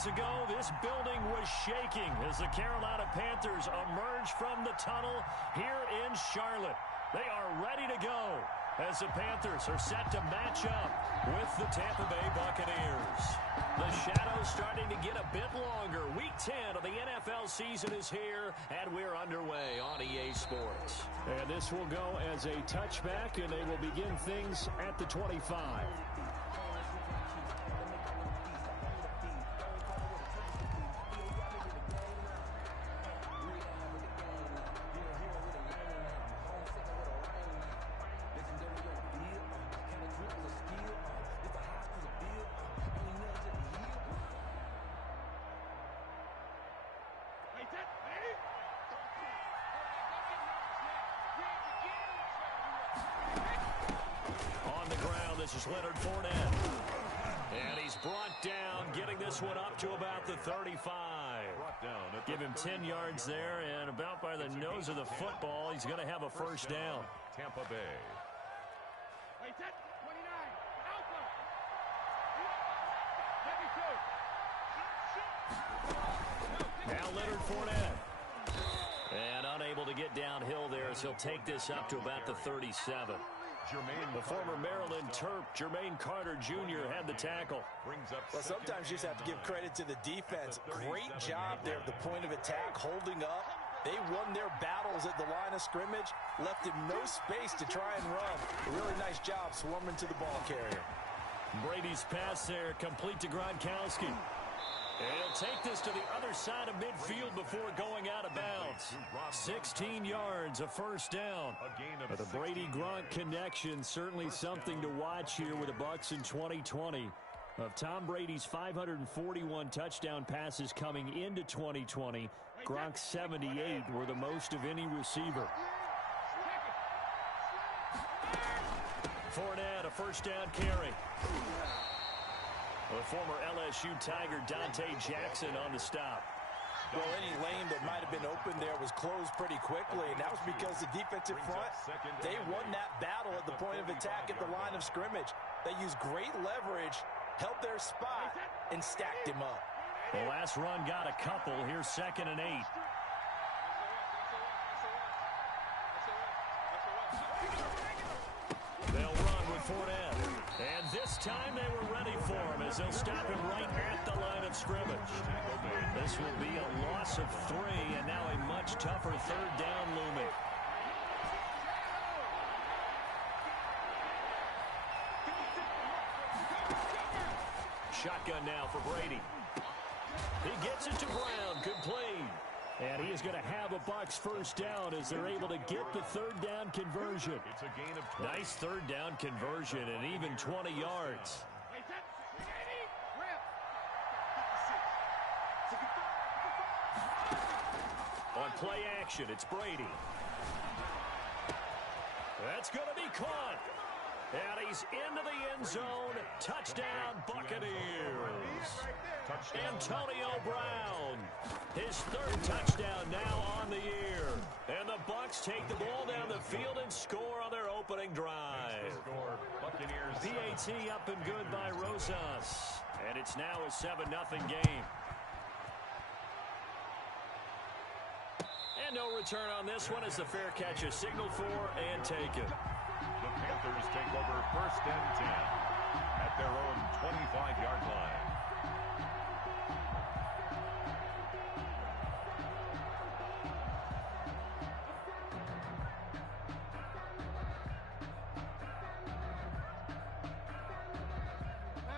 minutes ago, this building was shaking as the Carolina Panthers emerged from the tunnel here in Charlotte. They are ready to go as the Panthers are set to match up with the Tampa Bay Buccaneers. The shadow's starting to get a bit longer. Week 10 of the NFL season is here, and we're underway on EA Sports. And this will go as a touchback, and they will begin things at the 25. This is Leonard Fournette. And he's brought down, getting this one up to about the 35. Give him 10 yards there, and about by the nose of the football, he's going to have a first down. Tampa Bay. Now Leonard Fournette. And unable to get downhill there as he'll take this up to about the 37. The former Maryland Terp, Jermaine Carter Jr. had the tackle. Well, sometimes you just have to give credit to the defense. Great job there at the point of attack, holding up. They won their battles at the line of scrimmage, left him no space to try and run. A really nice job swarming to the ball carrier. Brady's pass there, complete to Gronkowski. And he'll take this to the other side of midfield before going out of bounds. 16 yards, a first down. But the Brady-Gronk connection, certainly something to watch here with the Bucs in 2020. Of Tom Brady's 541 touchdown passes coming into 2020, Gronk's 78 were the most of any receiver. Fournette, a first down carry. The former LSU Tiger Dante Jackson on the stop. Well, any lane that might have been open there was closed pretty quickly, and that was because the defensive front, they won that battle at the point of attack at the line of scrimmage. They used great leverage, held their spot, and stacked him up. The last run got a couple. Here's 2nd and 8. They'll run with Fournette. And this time they were ready for him as they'll stop him right at the line of scrimmage. This will be a loss of 3, and now a much tougher third down looming. Shotgun now for Brady. He gets it to Brown. Good play. And he is going to have a Bucs first down as they're able to get the third down conversion. It's a gain of 20. Nice third down conversion and even 20 yards. On play action, it's Brady. That's going to be caught. And he's into the end zone. Touchdown, Buccaneers. Antonio Brown. His third touchdown now on the year. And the Bucs take the ball down the field and score on their opening drive. PAT up and good by Rosas. And it's now a 7-0 game. And no return on this one as the fair catch is signaled for and taken. The Panthers take over 1st and 10 at their own 25-yard line.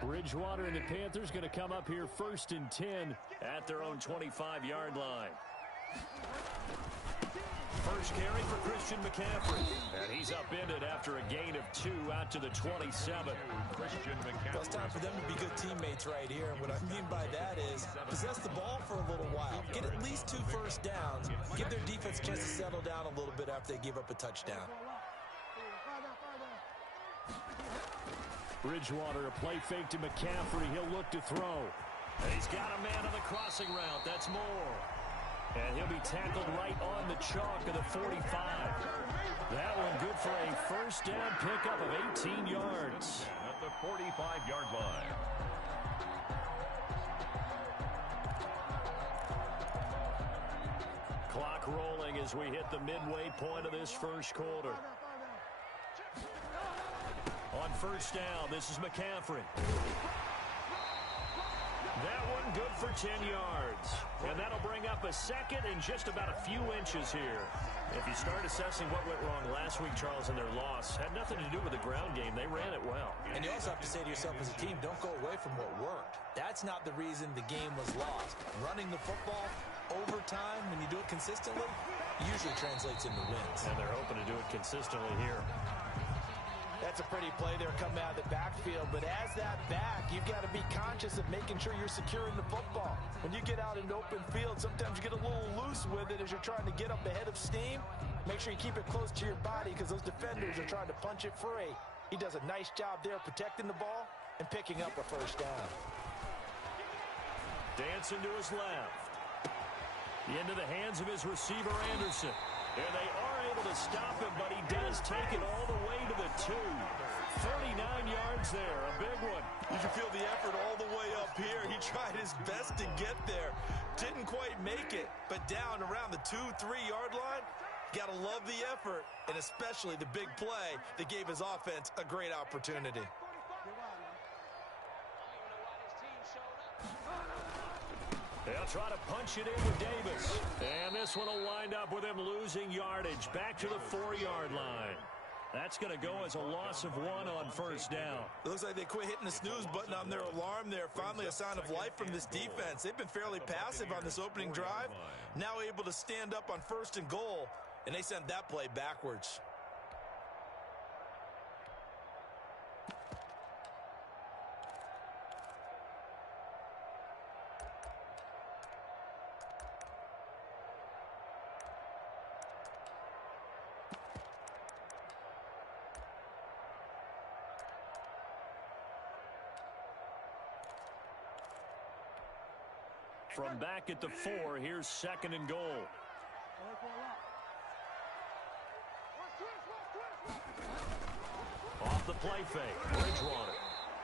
Bridgewater and the Panthers going to come up here 1st and 10 at their own 25-yard line. First carry for Christian McCaffrey. And he's upended after a gain of 2 out to the 27. Christian McCaffrey. Well, it's time for them to be good teammates right here. And what I mean by that is possess the ball for a little while. Get at least 2 first downs. Give their defense a chance to settle down a little bit after they give up a touchdown. Bridgewater, a play fake to McCaffrey. He'll look to throw. And he's got a man on the crossing route. That's Moore. And he'll be tackled right on the chalk of the 45. That one good for a first down pickup of 18 yards. At the 45-yard line. as we hit the midway point of this first quarter. On first down, this is McCaffrey. That one good for 10 yards. And that'll bring up a second and just about a few inches here. If you start assessing what went wrong last week, Charles, in their loss, had nothing to do with the ground game. They ran it well. And you also have to say to yourself as a team, don't go away from what worked. That's not the reason the game was lost. Running the football over time, when you do it consistently, usually translates into wins. And they're hoping to do it consistently here. That's a pretty play there coming out of the backfield, but as that back, you've got to be conscious of making sure you're securing the football. When you get out into open field, sometimes you get a little loose with it as you're trying to get up ahead of steam. Make sure you keep it close to your body because those defenders are trying to punch it free. He does a nice job there protecting the ball and picking up a first down. Dancing to his left. Into the hands of his receiver, Anderson. And they are able to stop him, but he does take it all the way to the 2. 39 yards there, a big one. You can feel the effort all the way up here. He tried his best to get there. Didn't quite make it, but down around the 2-3 yard line, got to love the effort, and especially the big play that gave his offense a great opportunity. They'll try to punch it in with Davis. And this one will wind up with him losing yardage back to the 4-yard line. That's going to go as a loss of 1 on first down. It looks like they quit hitting the snooze button on their alarm there. Finally a sign of life from this defense. They've been fairly passive on this opening drive. Now able to stand up on 1st and goal, and they sent that play backwards. From back at the 4, here's 2nd and goal. Off the play fake, Bridgewater.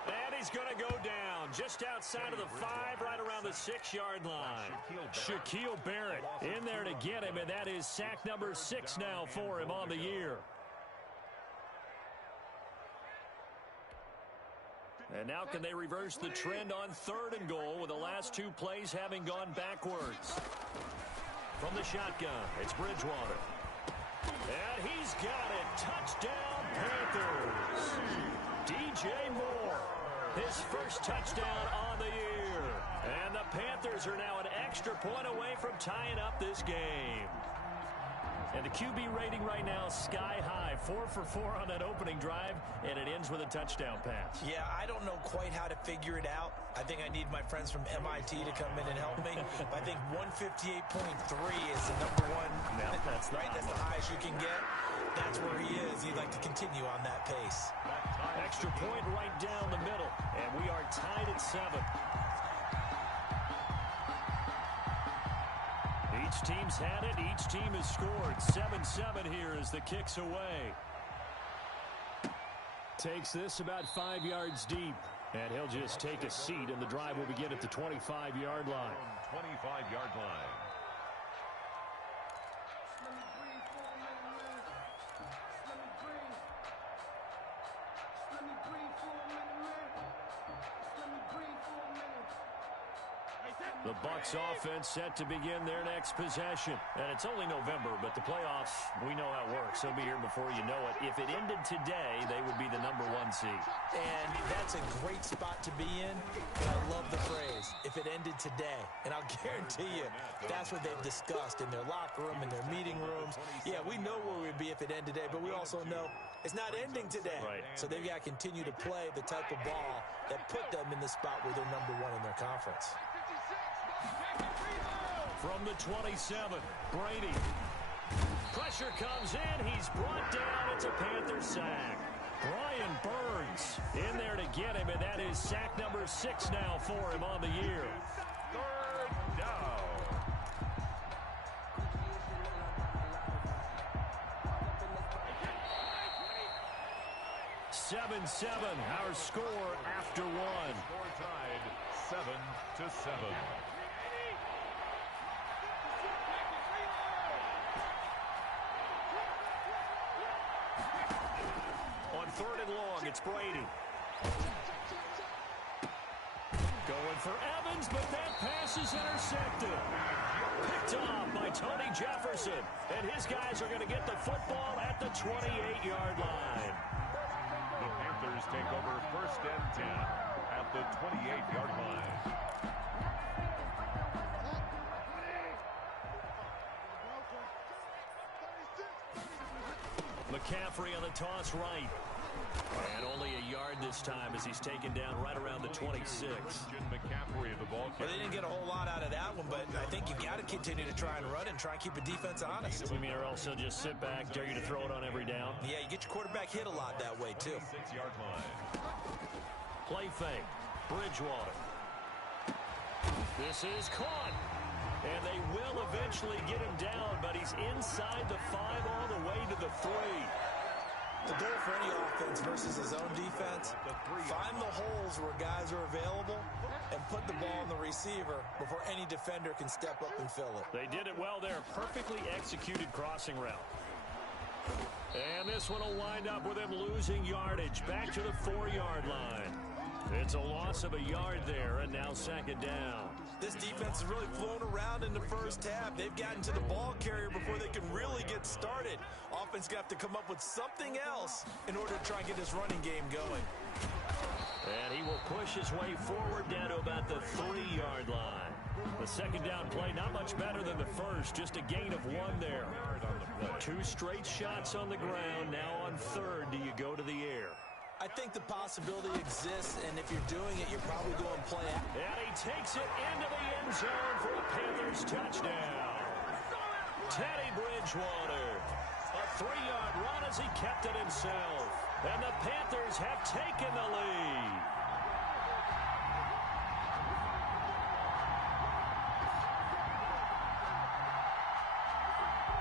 And he's going to go down just outside of the 5, right around the 6-yard line. Shaquille Barrett in there to get him, and that is sack number 6 now for him on the year. And now can they reverse the trend on 3rd and goal with the last 2 plays having gone backwards? From the shotgun, it's Bridgewater. And he's got it. Touchdown, Panthers. DJ Moore, his first touchdown on the year. And the Panthers are now an extra point away from tying up this game. And the QB rating right now, sky high. 4 for 4 on that opening drive, and it ends with a touchdown pass. Yeah, I don't know quite how to figure it out. I think I need my friends from MIT to come in and help me. But I think 158.3 is the number one. No, that's right, that's the highest you can get. That's where he is. He'd like to continue on that pace. Extra point right down the middle, and we are tied at 7. Each team's had it. Each team has scored. 7-7 here as the kick's away. Takes this about 5 yards deep. And he'll just take a seat, and the drive will begin at the 25-yard line. 25-yard line. The Bucs offense set to begin their next possession. And it's only November, but the playoffs, we know how it works. They'll be here before you know it. If it ended today, they would be the number 1 seed. And that's a great spot to be in. And I love the phrase, if it ended today. And I'll guarantee you, that's what they've discussed in their locker room, in their meeting rooms. Yeah, we know where we'd be if it ended today, but we also know it's not ending today. Right. So they've got to continue to play the type of ball that put them in the spot where they're number 1 in their conference. From the 27, Brady. Pressure comes in. He's brought down. It's a Panther sack. Brian Burns in there to get him, and that is sack number 6 now for him on the year. 3rd down. Our score after 1. Score tied 7-7. 3rd and long. It's Brady. Going for Evans, but that pass is intercepted. Picked off by Tony Jefferson. And his guys are going to get the football at the 28-yard line. The Panthers take over 1st and 10 at the 28-yard line. McCaffrey on the toss right. And only a yard this time as he's taken down right around the 26. McCaffrey of the ball. Well, they didn't get a whole lot out of that one, but I think you've got to continue to try and run and try and keep the defense honest. You mean or else he'll just sit back, dare you to throw it on every down? Yeah, you get your quarterback hit a lot that way, too. 6-yard line. Play fake. Bridgewater. This is caught. And they will eventually get him down, but he's inside the 5 all the way to the 3. The goal for any offense versus his own defense, find the holes where guys are available and put the ball on the receiver before any defender can step up and fill it. They did it well there. Perfectly executed crossing route. And this one will wind up with him losing yardage back to the 4-yard line. It's a loss of a yard there, and now 2nd down. This defense has really flown around in the first half. They've gotten to the ball carrier before they can really get started. Offense got to come up with something else in order to try and get this running game going. And he will push his way forward down to about the 3-yard line. The 2nd down play, not much better than the first, just a gain of 1 there. 2 straight shots on the ground. Now on 3rd, do you go to the air? I think the possibility exists, and if you're doing it, you're probably going to play out. And he takes it into the end zone for a Panthers touchdown. Teddy Bridgewater. A 3-yard run as he kept it himself. And the Panthers have taken the lead.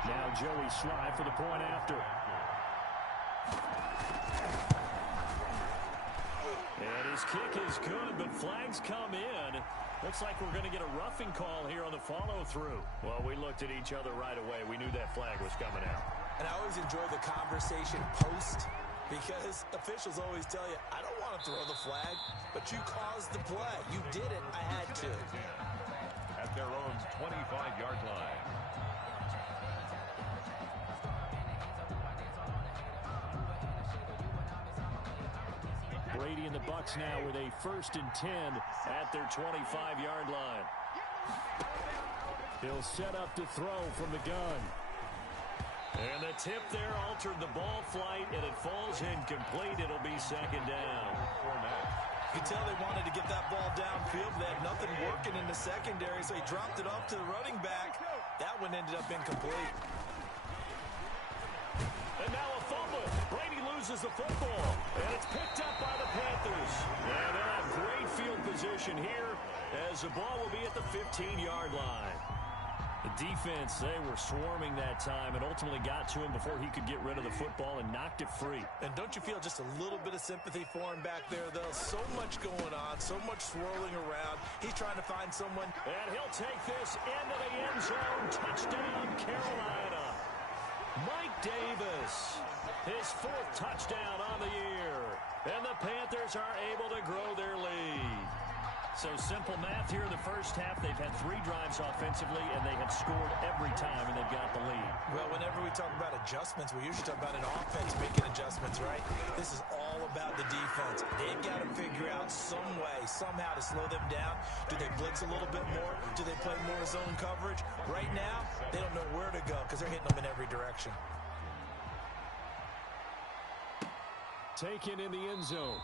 Now Joey Sly for the point after. And his kick is good, but flags come in. Looks like we're going to get a roughing call here on the follow-through. Well, we looked at each other right away. We knew that flag was coming out. And I always enjoy the conversation post because officials always tell you, I don't want to throw the flag, but you caused the play. You did it. I had to. At their own 25-yard line. Brady and the Bucs now with a 1st and 10 at their 25-yard line. He'll set up to throw from the gun. And the tip there altered the ball flight, and it falls incomplete. It'll be 2nd down. You can tell they wanted to get that ball downfield. They had nothing working in the secondary, so he dropped it off to the running back. That one ended up incomplete. And now a fumble. Brady loses the football, and it's picked up by the Panthers. And they'll have great field position here as the ball will be at the 15-yard line. The defense, they were swarming that time and ultimately got to him before he could get rid of the football and knocked it free. And don't you feel just a little bit of sympathy for him back there, though? So much going on, so much swirling around. He's trying to find someone. And he'll take this into the end zone. Touchdown, Carolina. Mike Davis, his 4th touchdown on the year. And the Panthers are able to grow their lead. So simple math here in the first half. They've had 3 drives offensively, and they have scored every time, and they've got the lead. Well, whenever we talk about adjustments, we usually talk about an offense making adjustments, right? This is all about the defense. They've got to figure out some way, somehow to slow them down. Do they blitz a little bit more? Do they play more zone coverage? Right now, they don't know where to go because they're hitting them in every direction. Taken in the end zone.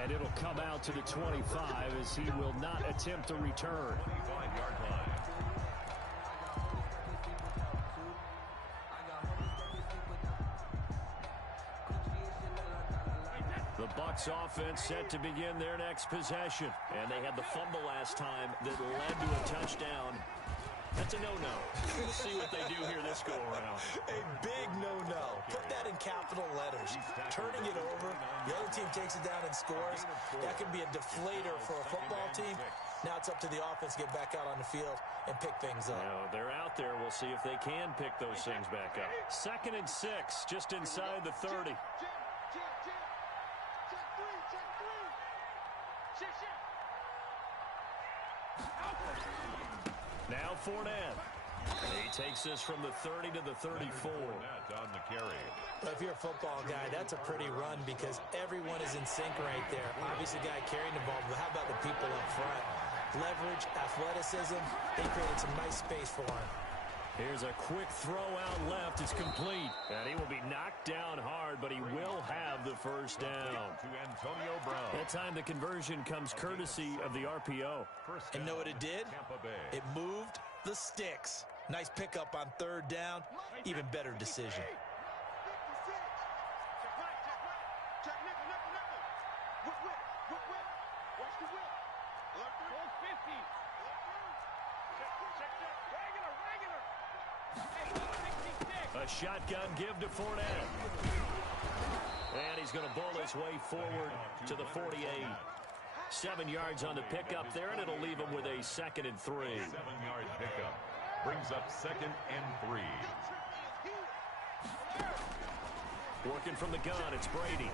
And it'll come out to the 25 as he will not attempt a return. 25-yard line. The Bucs offense set to begin their next possession. And they had the fumble last time that led to a touchdown. That's a no-no. We'll see what they do here this go-around. A big no-no. Put that in capital letters. Turning it over, the other team takes it down and scores. That can be a deflator for a football team. Now it's up to the offense to get back out on the field and pick things up. Now, they're out there. We'll see if they can pick those things back up. 2nd and 6, just inside the 30. Now Fournette. And he takes this from the 30 to the 34. On the carry. But if you're a football guy, that's a pretty run because everyone is in sync right there. Obviously, the guy carrying the ball, but how about the people up front? Leverage, athleticism, they created some nice space for him. Here's a quick throw out left. It's complete. And he will be knocked down hard, but he will have the first down. To Antonio Brown. That time the conversion comes courtesy of the RPO. And know what it did? It moved the sticks. Nice pickup on third down. Even better decision. A shotgun give to Fournette. And he's going to bull his way forward to the 48. 7 yards on the pickup there, and it'll leave him with a 2nd and 3. 7-yard pickup. Brings up 2nd and 3. Working from the gun, it's Brady.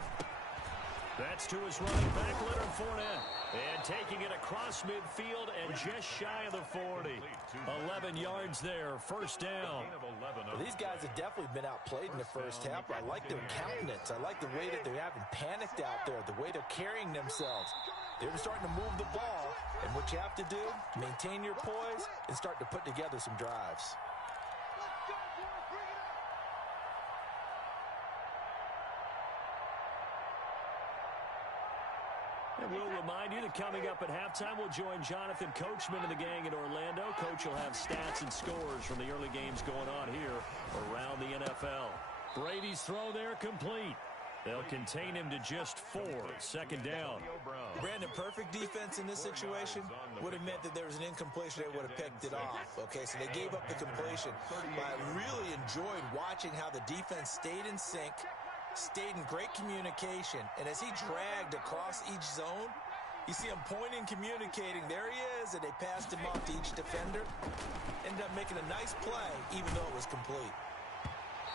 That's to his running back, Leonard Fournette. And taking it across midfield and just shy of the 40. 11 yards there, first down. Well, these guys have definitely been outplayed in the first half. I like their countenance. I like the way that they're having panicked out there, the way they're carrying themselves. They're starting to move the ball, and what you have to do, maintain your poise and start to put together some drives. And we'll remind you that coming up at halftime, we'll join Jonathan Coachman and the gang in Orlando. Coach will have stats and scores from the early games going on here around the NFL. Brady's throw there complete. They'll contain him to just 4. 2nd down. Brandon, perfect defense in this situation would have meant that there was an incompletion. They would have picked it off. Okay, so they gave up the completion. But I really enjoyed watching how the defense stayed in sync, stayed in great communication, and as he dragged across each zone, you see him pointing, communicating. There he is, and they passed him off to each defender. Ended up making a nice play, even though it was complete.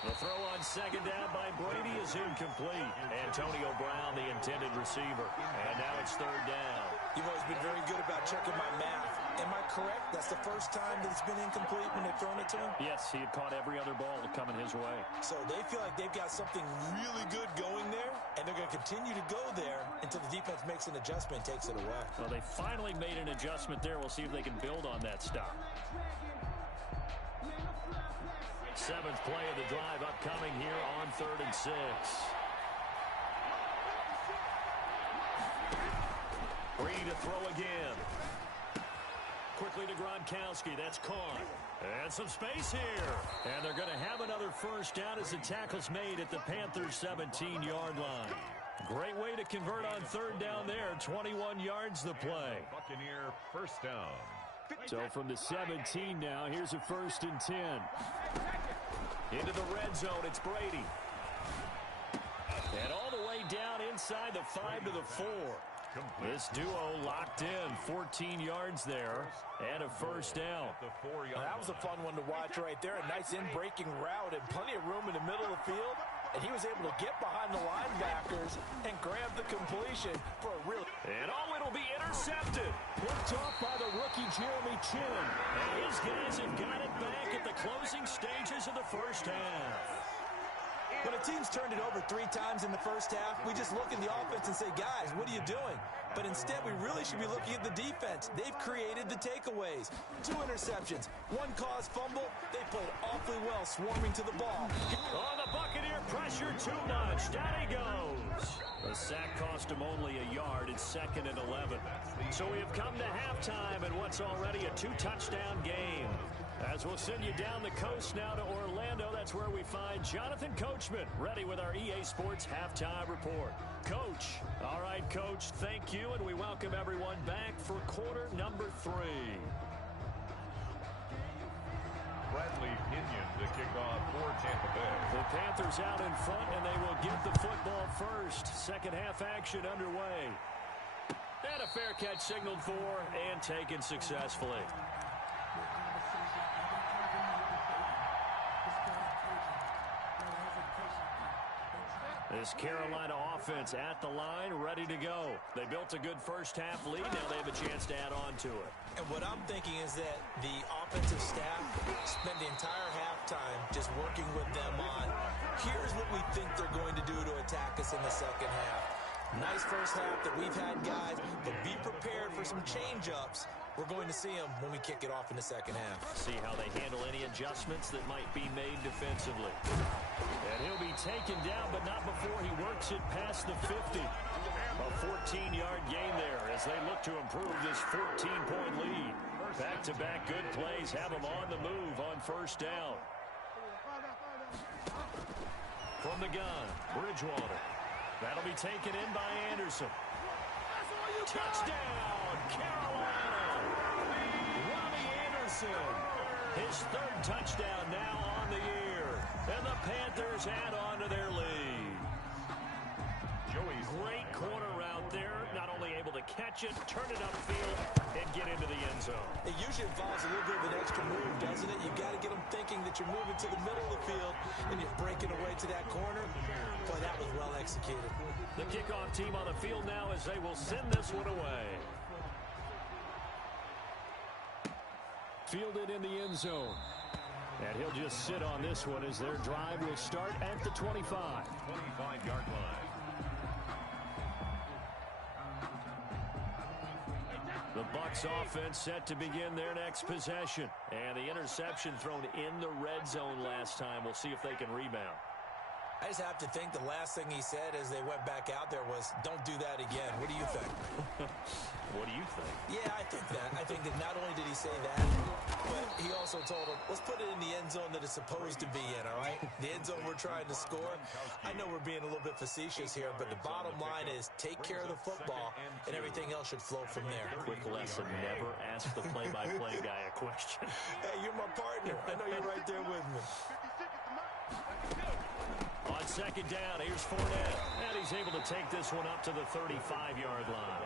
The throw on 2nd down by Brady is incomplete. Antonio Brown, the intended receiver. And now it's 3rd down. You've always been very good about checking my math. Am I correct? That's the first time that it's been incomplete when they've thrown it to him? Yes, he had caught every other ball coming his way. So they feel like they've got something really good going there, and they're going to continue to go there until the defense makes an adjustment and takes it away. Well, they finally made an adjustment there. We'll see if they can build on that stop. 7th play of the drive upcoming here on 3rd and 6. Brady to throw again. Quickly to Gronkowski. That's caught. And some space here. And they're going to have another first down as the tackle's made at the Panthers' 17-yard line. Great way to convert on 3rd down there. 21 yards the play. Buccaneer first down. So from the 17 now, here's a 1st and 10. Into the red zone, it's Brady. And all the way down inside the 5 to the 4. This duo locked in, 14 yards there, and a first down. That was a fun one to watch right there. A nice in-breaking route and plenty of room in the middle of the field. And he was able to get behind the linebackers and grab the completion for a real... And it'll be intercepted. Picked off by the rookie Jeremy Chin. And his guys have got it back at the closing stages of the first half. When a team's turned it over 3 times in the first half, we just look at the offense and say, guys, what are you doing? But instead, we really should be looking at the defense. They've created the takeaways. 2 interceptions, 1 caused fumble. They played awfully well swarming to the ball. Oh, the Buccaneer pressure too much. Down he goes. The sack cost him only a yard. It's 2nd and 11. So we have come to halftime in what's already a 2-touchdown game. As we'll send you down the coast now to Orlando, that's where we find Jonathan Coachman, ready with our EA Sports Halftime Report. Coach, all right, Coach, thank you, and we welcome everyone back for quarter number 3. Bradley Pinion to kick off for Tampa Bay. The Panthers out in front, and they will get the football first. Second half action underway. And a fair catch signaled for and taken successfully. This Carolina offense at the line, ready to go. They built a good first-half lead. Now they have a chance to add on to it. And what I'm thinking is that the offensive staff spent the entire halftime just working with them on, here's what we think they're going to do to attack us in the second half. Nice first half that we've had, guys, but be prepared for some change-ups. We're going to see them when we kick it off in the second half. See how they handle any adjustments that might be made defensively. And he'll be taken down, but not before he works it past the 50. A 14-yard gain there as they look to improve this 14-point lead. Back-to-back good plays have them on the move on first down. From the gun, Bridgewater. That'll be taken in by Anderson. Touchdown, Carolina! His third touchdown now on the year. And the Panthers add on to their lead. Great corner route there. Not only able to catch it, turn it upfield, and get into the end zone. It usually involves a little bit of an extra move, doesn't it? You've got to get them thinking that you're moving to the middle of the field and you're breaking away to that corner. Boy, that was well executed. The kickoff team on the field now as they will send this one away. Fielded in the end zone. And he'll just sit on this one as their drive will start at the 25. 25-yard line. The Bucs offense set to begin their next possession. And the interception thrown in the red zone last time. We'll see if they can rebound. I just have to think the last thing he said as they went back out there was, don't do that again. What do you think? What do you think? Yeah, I think that. I think that not only did he say that, but he also told him, let's put it in the end zone that it's supposed to be in, all right? The end zone we're trying to score. I know we're being a little bit facetious here, but the bottom line is take care of the football, and everything else should flow from there. Quick lesson, never ask the play-by-play guy a question. Hey, you're my partner. I know you're right there with me. On second down, here's Fournette. And he's able to take this one up to the 35-yard line.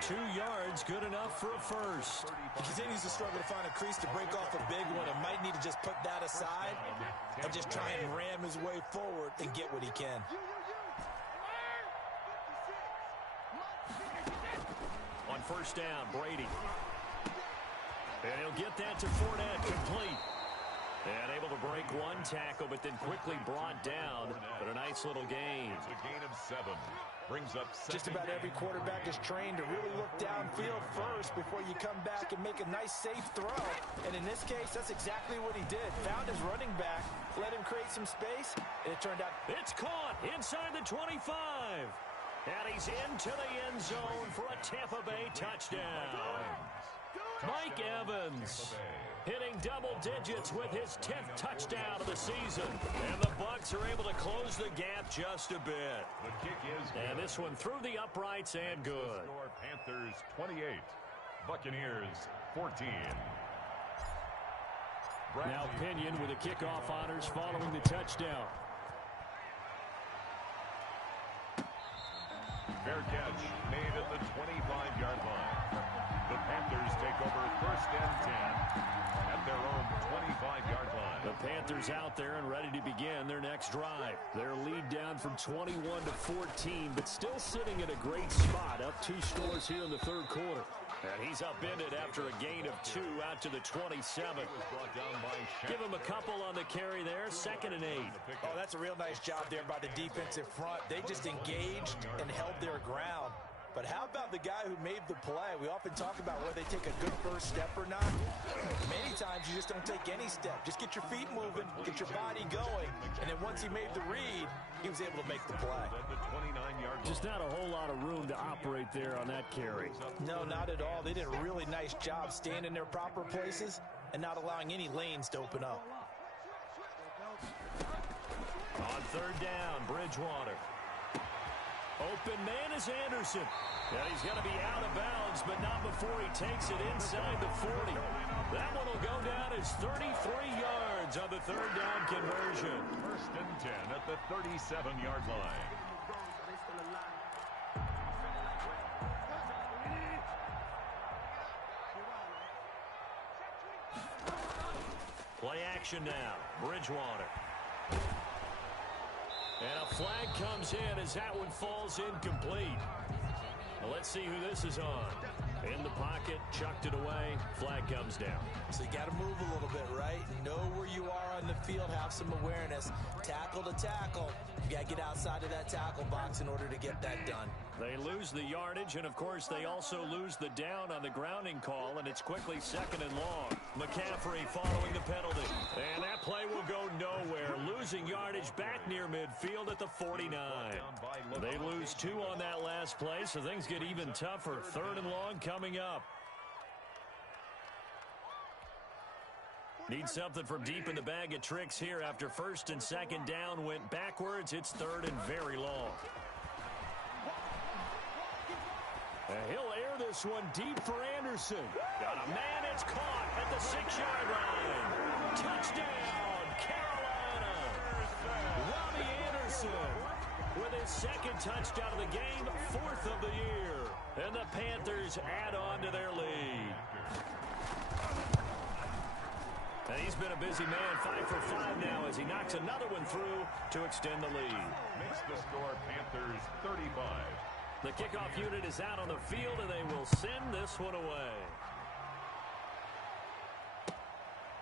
2 yards, good enough for a first. He continues to struggle to find a crease to break off a big one and might need to just put that aside and just try and ram his way forward and get what he can. On first down, Brady. And he'll get that to Fournette, complete. And able to break one tackle, but then quickly brought down. But a nice little gain. It's a gain of 7. Brings up just about every quarterback is trained to really look downfield first before you come back and make a nice, safe throw. And in this case, that's exactly what he did. Found his running back, let him create some space, and it turned out. It's caught inside the 25. And he's into the end zone for a Tampa Bay touchdown. Mike Evans hitting double digits with his 10th touchdown of the season. And the Bucs are able to close the gap just a bit. The kick is good. And this one through the uprights and good. Panthers 28, Buccaneers 14. Now Pinion with the kickoff honors following the touchdown. Fair catch made at the 25-yard line. The Panthers take over first and 10 at their own 25-yard line. The Panthers out there and ready to begin their next drive. Their lead down from 21 to 14, but still sitting at a great spot, up 2 scores here in the third quarter. And he's upended after a gain of 2 out to the 27. Give him a couple on the carry there, 2nd and 8. Oh, that's a real nice job there by the defensive front. They just engaged and held their ground. But how about the guy who made the play? We often talk about whether they take a good first step or not. Many times you just don't take any step. Just get your feet moving, get your body going. And then once he made the read, he was able to make the play. Just not a whole lot of room to operate there on that carry. No, not at all. They did a really nice job staying in their proper places and not allowing any lanes to open up. On third down, Bridgewater. Open man is Anderson. And he's going to be out of bounds, but not before he takes it inside the 40. That one will go down as 33 yards on the third down conversion. First and 10 at the 37-yard line. Play action now. Bridgewater. And a flag comes in as that one falls incomplete. Well, let's see who this is on. In the pocket, chucked it away, flag comes down. So you got to move a little bit, right? Know where you are on the field, have some awareness. Tackle to tackle. You got to get outside of that tackle box in order to get that done. They lose the yardage, and of course they also lose the down on the grounding call, and it's quickly 2nd and long. McCaffrey following the penalty. And that play will go nowhere. Losing yardage back near midfield at the 49. They lose 2 on that last play, so things get even tougher. 3rd and long coming up. Need something from deep in the bag of tricks here after 1st and 2nd down went backwards. It's 3rd and very long. And he'll air this one deep for Anderson. Got a man, it's caught at the 6-yard line. Touchdown, Carolina. Robbie Anderson with his 2nd touchdown of the game, 4th of the year. And the Panthers add on to their lead. And he's been a busy man, 5 for 5 now as he knocks another one through to extend the lead. Makes the score Panthers 35. The kickoff unit is out on the field, and they will send this one away.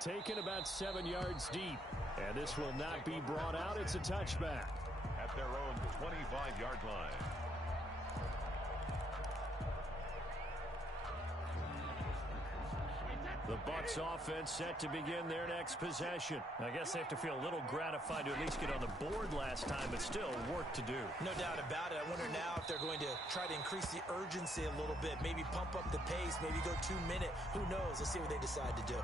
Taken about 7 yards deep, and this will not be brought out. It's a touchback. At their own 25-yard line. The Bucs offense set to begin their next possession. I guess they have to feel a little gratified to at least get on the board last time, but still work to do. No doubt about it. I wonder now if they're going to try to increase the urgency a little bit, maybe pump up the pace, maybe go 2-minute. Who knows? Let's see what they decide to do.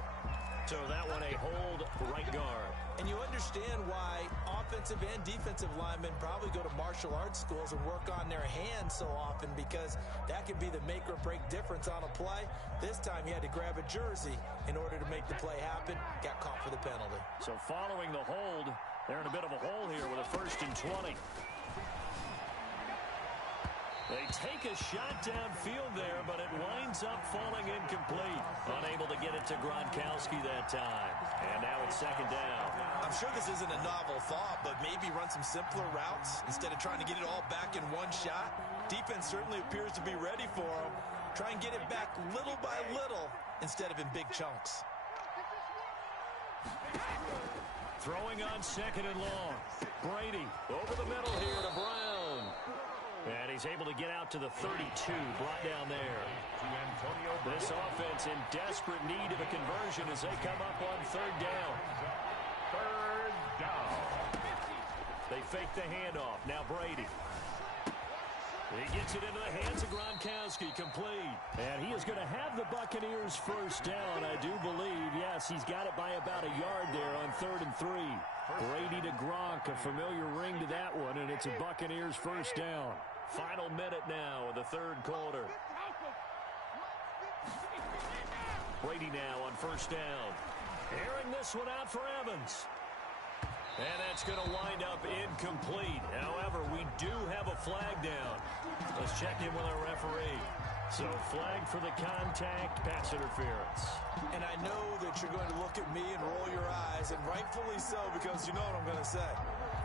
So that one a hold right guard. And you understand why offensive and defensive linemen probably go to martial arts schools and work on their hands so often, because that can be the make or break difference on a play. This time he had to grab a jersey in order to make the play happen. Got caught for the penalty. So following the hold, they're in a bit of a hole here with a 1st and 20. They take a shot downfield there, but it winds up falling incomplete. Unable to get it to Gronkowski that time. And now it's 2nd down. I'm sure this isn't a novel thought, but maybe run some simpler routes instead of trying to get it all back in one shot. Defense certainly appears to be ready for them. Try and get it back little by little instead of in big chunks. Throwing on 2nd and long. Brady over the middle here to Brown. And he's able to get out to the 32, brought down there. This offense in desperate need of a conversion as they come up on 3rd down. 3rd down. They fake the handoff. Now Brady. He gets it into the hands of Gronkowski, complete. And he is going to have the Buccaneers 1st down, I do believe. Yes, he's got it by about a yard there on 3rd and 3. Brady to Gronk, a familiar ring to that one, and it's a Buccaneers 1st down. Final minute now of the 3rd quarter. Brady now on 1st down. Airing this one out for Evans. And that's going to wind up incomplete. However, we do have a flag down. Let's check in with our referee. So flag for the contact, pass interference. And I know that you're going to look at me and roll your eyes, and rightfully so, because you know what I'm going to say.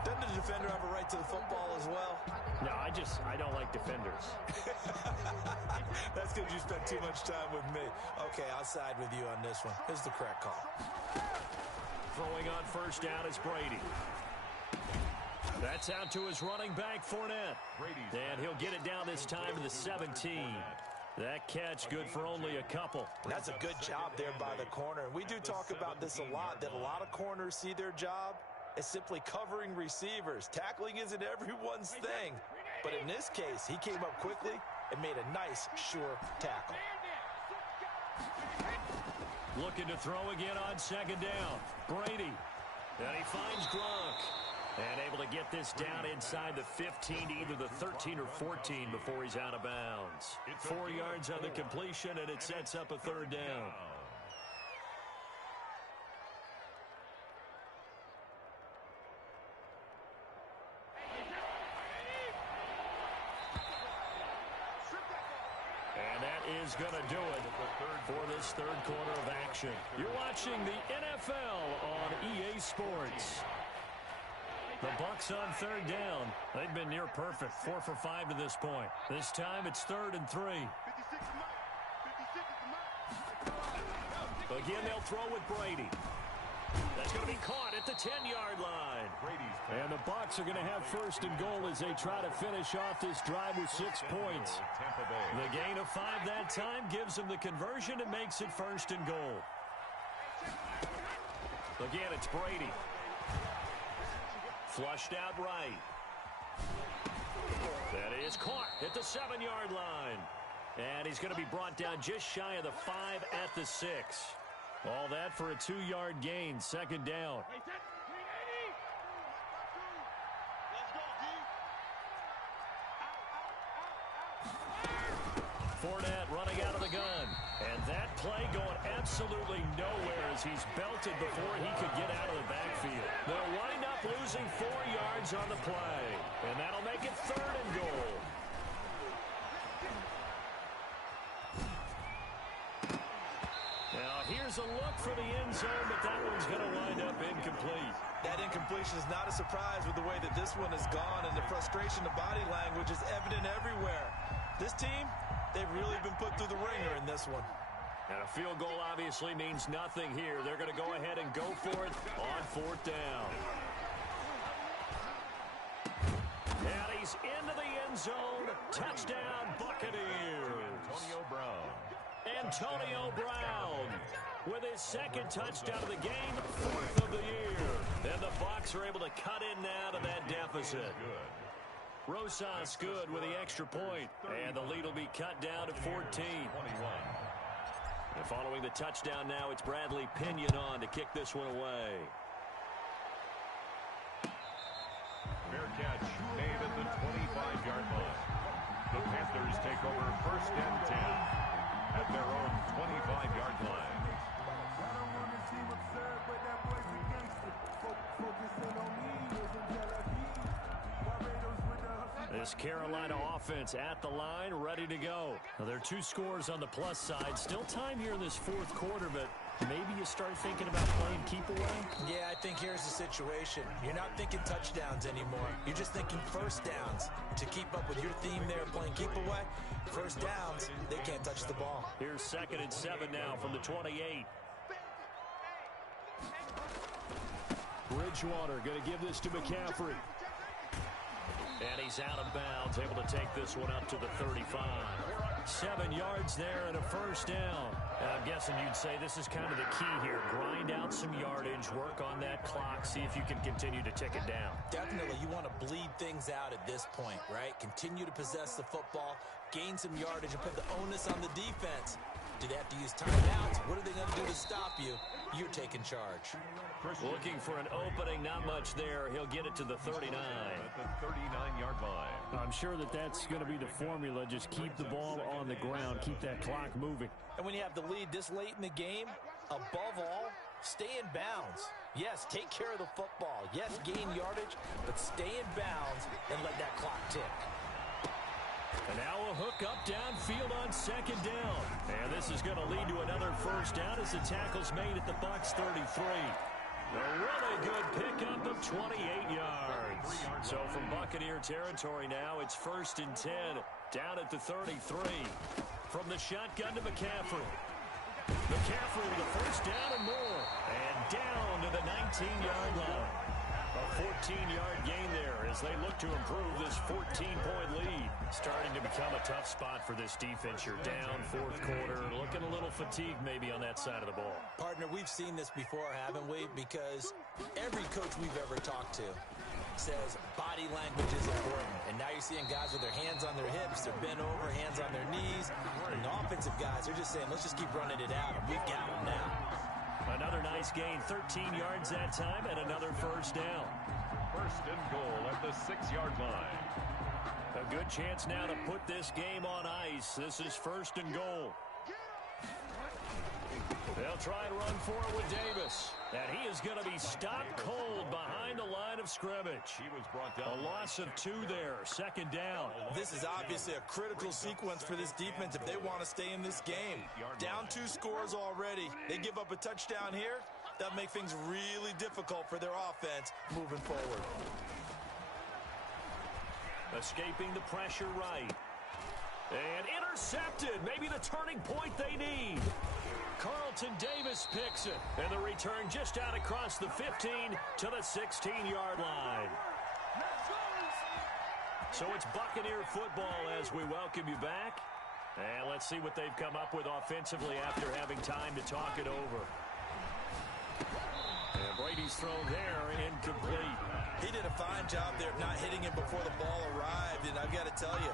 Doesn't the defender have a right to the football as well? No, I don't like defenders. That's because you spent too much time with me. Okay, I'll side with you on this one. This is the correct call. Throwing on 1st down is Brady. That's out to his running back, Fournette. And he'll get it down this time to the 17. That catch good for only a couple. That's a good job there by the corner. We do talk about this a lot, that a lot of corners see their job as simply covering receivers. Tackling isn't everyone's thing. But in this case, he came up quickly and made a nice, sure tackle. Looking to throw again on 2nd down. Brady. And he finds Gronk. And able to get this down inside the 15 to either the 13 or 14 before he's out of bounds. 4 yards on the completion, and it sets up a 3rd down. And that is going to do it for this 3rd quarter of action. You're watching the NFL on EA Sports. The Bucs on third down. They've been near perfect, 4 for 5 to this point. This time it's 3rd and 3. Again, they'll throw with Brady. That's going to be caught at the 10-yard line. And the Bucs are going to have 1st and goal as they try to finish off this drive with 6 points. The gain of 5 that time gives them the conversion and makes it 1st and goal. Again, it's Brady. Flushed out right. That is caught at the 7-yard line. And he's going to be brought down just shy of the 5 at the 6. All that for a 2-yard gain, 2nd down. Fournette running out of the gun. And that play going absolutely nowhere as he's belted before he could get out of the backfield. They'll wind up losing 4 yards on the play. And that'll make it 3rd and goal. Now here's a look for the end zone, but that one's going to wind up incomplete. That incompletion is not a surprise with the way that this one has gone, and the frustration of body language is evident everywhere. This team, they've really been put through the ringer in this one. And a field goal obviously means nothing here. They're going to go ahead and go for it on 4th down. And he's into the end zone. Touchdown, Buccaneers. Antonio Brown with his 2nd touchdown of the game, 4th of the year. And the Bucs are able to cut in now to that deficit. Rosas good with the extra point, and the lead will be cut down to 14. And following the touchdown now, it's Bradley Pinion on to kick this one away. Fair catch made at the 25-yard line. The Panthers take over 1st and 10 at their own 25-yard line. This Carolina offense at the line, ready to go. Now, there are 2 scores on the plus side. Still time here in this 4th quarter, but maybe you start thinking about playing keep away? Yeah, I think here's the situation. You're not thinking touchdowns anymore. You're just thinking 1st downs. To keep up with your theme there playing keep away, 1st downs, they can't touch the ball. Here's 2nd and 7 now from the 28. Bridgewater going to give this to McCaffrey. And he's out of bounds, able to take this one up to the 35. 7 yards there and a 1st down. I'm guessing you'd say this is kind of the key here. Grind out some yardage, work on that clock, see if you can continue to tick it down. Definitely, you want to bleed things out at this point, right? Continue to possess the football, gain some yardage, and put the onus on the defense. Do they have to use timeouts? What are they going to do to stop you? You're taking charge. Looking for an opening, not much there. He'll get it to the 39. At the 39-yard line. I'm sure that's going to be the formula. Just keep the ball on the ground. Keep that clock moving. And when you have the lead this late in the game, above all, stay in bounds. Yes, take care of the football. Yes, gain yardage, but stay in bounds and let that clock tick. And now a hook up downfield on 2nd down. And this is going to lead to another 1st down as the tackle's made at the Bucs 33. A really good pickup of 28 yards. So from Buccaneer territory now, it's 1st and 10 down at the 33. From the shotgun to McCaffrey. McCaffrey with a 1st down and more. And down to the 19-yard line. A 14-yard gain there as they look to improve this 14-point lead. Starting to become a tough spot for this defense. You're down 4th quarter, looking a little fatigued maybe on that side of the ball. Partner, we've seen this before, haven't we? Because every coach we've ever talked to says body language is important. And now you're seeing guys with their hands on their hips, they're bent over, hands on their knees. And the offensive guys are just saying, let's just keep running it out, and we've got them now. Another nice gain, 13 yards that time, and another 1st down. 1st and goal at the 6-yard line. A good chance now to put this game on ice. This is 1st and goal. They'll try and run for it with Davis. And he is going to be stopped cold behind the line of scrimmage. He was brought down. A loss of 2 there, 2nd down. This is obviously a critical sequence for this defense if they want to stay in this game. Down 2 scores already. They give up a touchdown here. That'll make things really difficult for their offense moving forward. Escaping the pressure right. And intercepted. Maybe the turning point they need. Carlton Davis picks it. And the return just out across the 15 to the 16-yard line. So it's Buccaneer football as we welcome you back. And let's see what they've come up with offensively after having time to talk it over. And Brady's throw there, incomplete. He did a fine job there of not hitting him before the ball arrived. And I've got to tell you,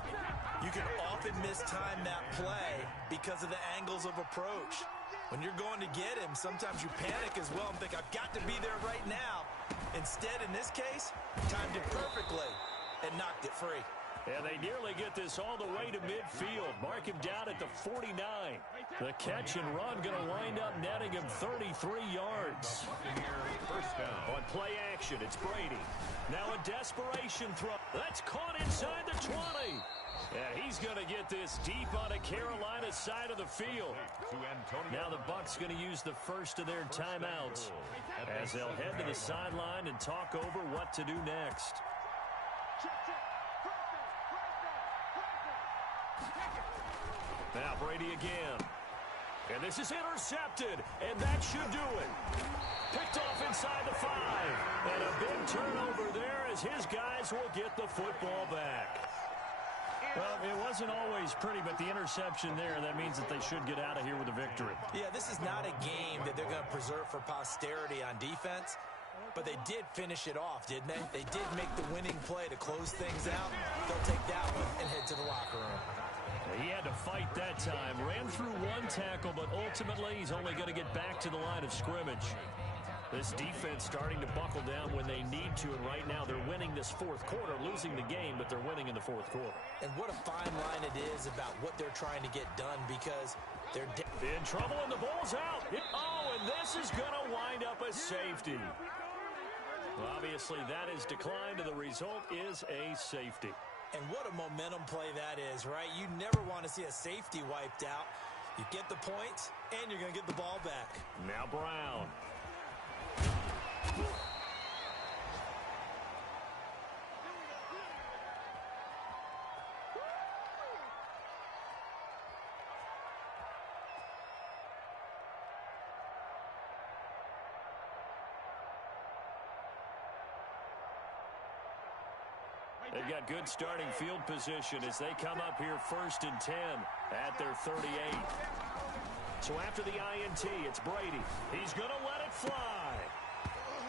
you can often mistime that play because of the angles of approach. When you're going to get him, sometimes you panic as well and think, I've got to be there right now. Instead, in this case, timed it perfectly and knocked it free. And they nearly get this all the way to midfield. Mark him down at the 49. The catch and run going to wind up netting him 33 yards. First down. On play action, it's Brady. Now a desperation throw. That's caught inside the 20. And he's going to get this deep on the Carolina side of the field. Now the Bucs going to use the first of their timeouts as they'll head to the sideline and talk over what to do next. Now Brady again. And this is intercepted. And that should do it. Picked off inside the 5. And a big turnover there as his guys will get the football back. Well, it wasn't always pretty, but the interception there, that means that they should get out of here with a victory. Yeah, this is not a game that they're going to preserve for posterity on defense. But they did finish it off, didn't they? They did make the winning play to close things out. They'll take that one and head to the locker room. He had to fight that time. Ran through one tackle, but ultimately he's only going to get back to the line of scrimmage. This defense starting to buckle down when they need to, and right now they're winning this fourth quarter, losing the game, but they're winning in the fourth quarter. And what a fine line it is about what they're trying to get done, because they're in trouble and the ball's out. Oh, and this is going to wind up a safety. Well, obviously that is declined, and the result is a safety. And what a momentum play that is, right? You never want to see a safety wiped out. You get the points, and you're going to get the ball back. Now Brown. They've got good starting field position as they come up here 1st and 10 at their 38. So after the INT, it's Brady. He's going to let it fly.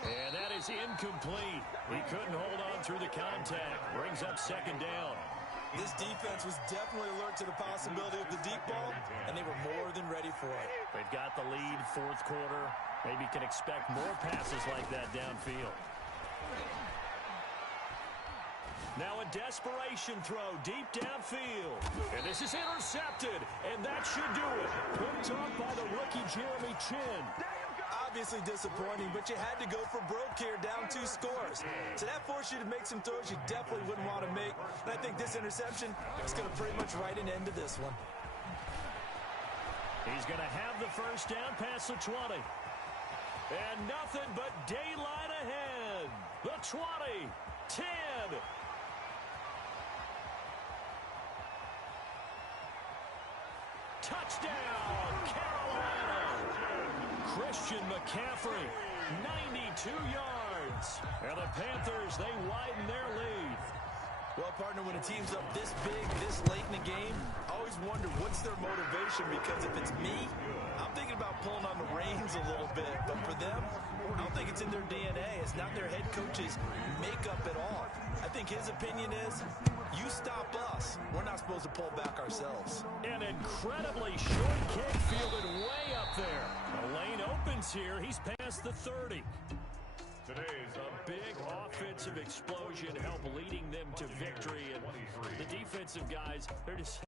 And that is incomplete. He couldn't hold on through the contact. Brings up 2nd down. This defense was definitely alert to the possibility of the deep ball, and they were more than ready for it. They've got the lead, 4th quarter. Maybe can expect more passes like that downfield. Now a desperation throw deep downfield. And this is intercepted, and that should do it. Picked off by the rookie Jeremy Chin. Obviously disappointing, but you had to go for broke here, down 2 scores. So that forced you to make some throws you definitely wouldn't want to make. And I think this interception is going to pretty much write an end to this one. He's going to have the first down past the 20. And nothing but daylight ahead. The 20, 10. Touchdown, Carolina. Christian McCaffrey, 92 yards. And the Panthers, they widen their lead. Well, partner, when a team's up this big, this late in the game, I always wonder what's their motivation, because if it's me, I'm thinking about pulling on the reins a little bit. But for them, I don't think it's in their DNA. It's not their head coach's makeup at all. I think his opinion is, you stop us. We're not supposed to pull back ourselves. An incredibly short kick fielded way up there. The lane opens here. He's past the 30. Today's a big offensive explosion help leading them to victory. And the defensive guys, they're just